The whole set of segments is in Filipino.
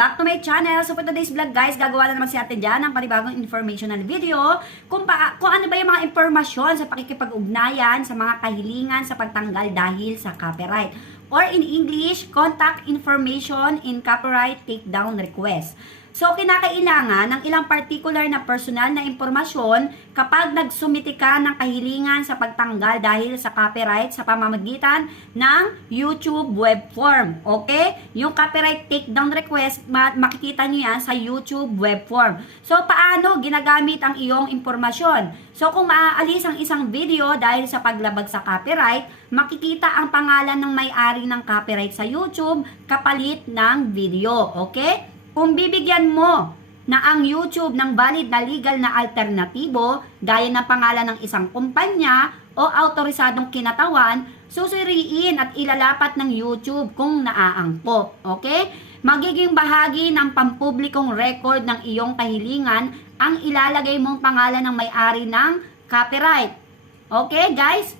back to my channel. So for today's vlog guys, gagawa na naman si ate dyan ng panibagong informational video kung ano ba yung mga impormasyon sa pakikipag-ugnayan sa mga kahilingan sa pagtanggal dahil sa copyright. Or in English, contact information in copyright takedown request. So, kinakailangan ng ilang particular na personal na impormasyon kapag nagsumiti ka ng kahilingan sa pagtanggal dahil sa copyright sa pamamagitan ng YouTube web form. Okay? Yung copyright takedown request, makikita nyo yan sa YouTube web form. So, paano ginagamit ang iyong impormasyon? So, kung maaalis ang isang video dahil sa paglabag sa copyright, makikita ang pangalan ng may-ari ng copyright sa YouTube kapalit ng video. Okay? Kung bibigyan mo na ang YouTube ng valid na legal na alternatibo, gaya ng pangalan ng isang kumpanya o autorisadong kinatawan, susuriin at ilalapat ng YouTube kung naaangkop. Okay? Magiging bahagi ng pampublikong record ng iyong kahilingan ang ilalagay mong pangalan ng may-ari ng copyright. Okay, guys?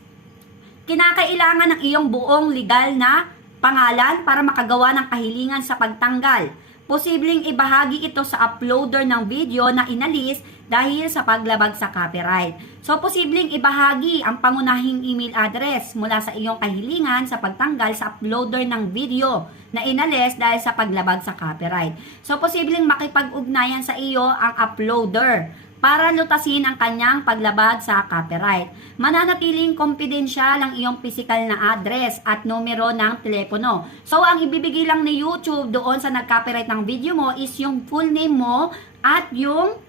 Kinakailangan ng iyong buong legal na pangalan para makagawa ng kahilingan sa pagtanggal. Posibleng ibahagi ito sa uploader ng video na inalis dahil sa paglabag sa copyright. So, posibleng ibahagi ang pangunahing email address mula sa iyong kahilingan sa pagtanggal sa uploader ng video na inalis dahil sa paglabag sa copyright. So, posibleng makipag-ugnayan sa iyo ang uploader para lutasin ang kanyang paglabag sa copyright. Mananatiling confidential ang iyong physical na address at numero ng telepono. So, ang ibibigay lang ni YouTube doon sa nag-copyright ng video mo is yung full name mo at yung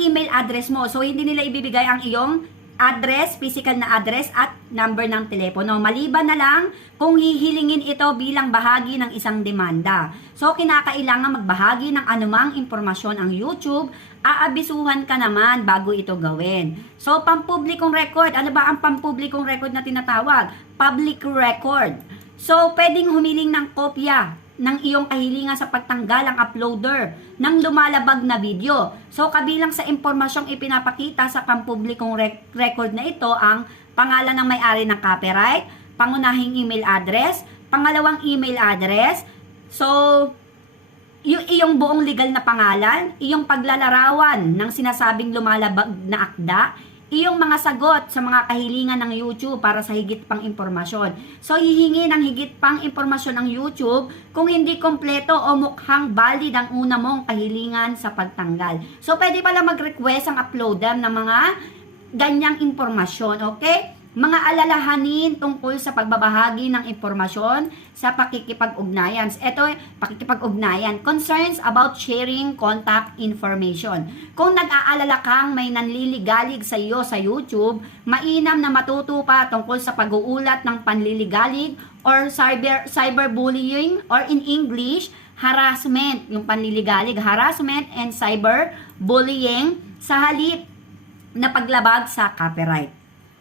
email address mo. So, hindi nila ibibigay ang iyong address, physical na address at number ng telepono. Maliban na lang kung hihilingin ito bilang bahagi ng isang demanda. So, kinakailangan magbahagi ng anumang impormasyon ang YouTube, aabisuhan ka naman bago ito gawin. So, pampublikong record. Ano ba ang pampublikong record na tinatawag? Public record. So, pwedeng humiling ng kopya ng iyong kahilingan sa pagtanggal ang uploader ng lumalabag na video. So, kabilang sa impormasyong ipinapakita sa pampublikong record na ito ang pangalan ng may-ari ng copyright, pangunahing email address, pangalawang email address, so, yung iyong buong legal na pangalan, iyong paglalarawan ng sinasabing lumalabag na akda, iyong mga sagot sa mga kahilingan ng YouTube para sa higit pang impormasyon. So, hihingi ng higit pang impormasyon ng YouTube kung hindi kompleto o mukhang valid ang una mong kahilingan sa pagtanggal. So, pwede pala mag-request ang uploader ng mga ganyang impormasyon, okay? Mga alalahanin tungkol sa pagbabahagi ng impormasyon sa pakikipag-ugnayan. Ito, pakikipag-ugnayan. Concerns about sharing contact information. Kung nag-aalala kang may nanliligalig sa iyo sa YouTube, mainam na matuto pa tungkol sa pag-uulat ng panliligalig or cyberbullying or in English, harassment. Yung panliligalig, harassment and cyberbullying sa halip na paglabag sa copyright.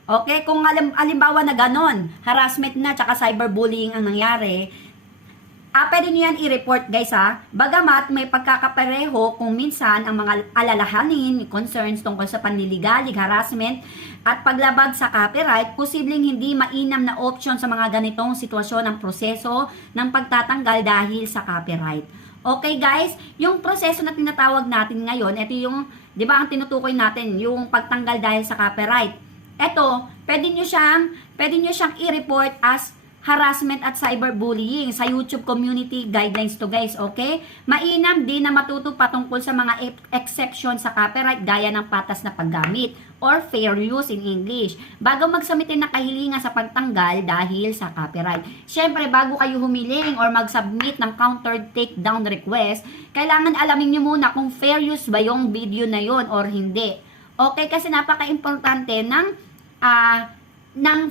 Okay, kung alimbawa na ganon, harassment na tsaka cyberbullying ang nangyari, pwede nyo yan i-report guys ha. Bagamat may pagkakapareho kung minsan ang mga alalahanin, concerns tungkol sa panliligalig, harassment at paglabag sa copyright, posibleng hindi mainam na option sa mga ganitong sitwasyon ang proseso ng pagtatanggal dahil sa copyright. Okay guys, yung proseso na tinatawag natin ngayon, ito yung, di ba ang tinutukoy natin, yung pagtanggal dahil sa copyright. Ito, pwede nyo siyang i-report as harassment at cyberbullying sa YouTube community guidelines to guys, okay? Mainam din na matuto patungkol sa mga exception sa copyright gaya ng patas na paggamit or fair use in English bago magsubmitin ng kahilingan sa pagtanggal dahil sa copyright. Siyempre, bago kayo humiling or mag-submit ng counter takedown request, kailangan alamin nyo muna kung fair use ba yung video na yon or hindi. Okay, kasi napaka-importante ng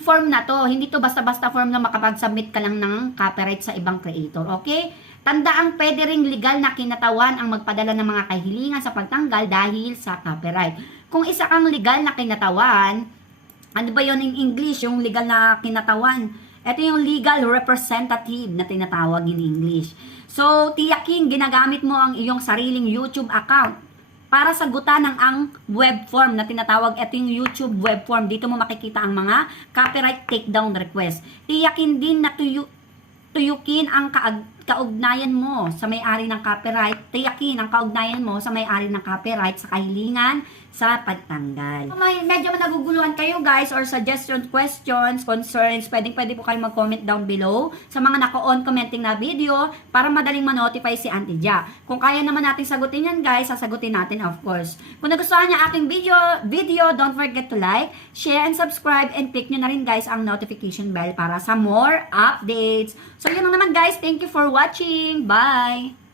form na to. Hindi to basta-basta form na makapag-submit ka lang ng copyright sa ibang creator. Okay? Tandaang pwede ring legal na kinatawan ang magpadala ng mga kahilingan sa pagtanggal dahil sa copyright. Kung isa kang legal na kinatawan, ano ba yon in English? Yung legal na kinatawan. Ito yung legal representative na tinatawag in English. So, tiyakin, ginagamit mo ang iyong sariling YouTube account para sagutan ng ang web form na tinatawag. Ito yung YouTube web form. Dito mo makikita ang mga copyright takedown request. Tiyakin din na tuyukin ang kaugnayan mo sa may-ari ng copyright, tiyakin ang kaugnayan mo sa may-ari ng copyright sa kahilingan sa pagtanggal. Kung medyo naguguluhan kayo guys or suggestions, questions, concerns, pwede po kayo mag-comment down below sa mga naka-on commenting na video para madaling ma-notify si Auntie Ja. Kung kaya naman natin sagutin yan guys, sasagutin natin of course. Kung nagustuhan niya aking video, don't forget to like, share, and subscribe, and click nyo na rin guys ang notification bell para sa more updates. So yun lang naman guys, thank you for watching. Bye!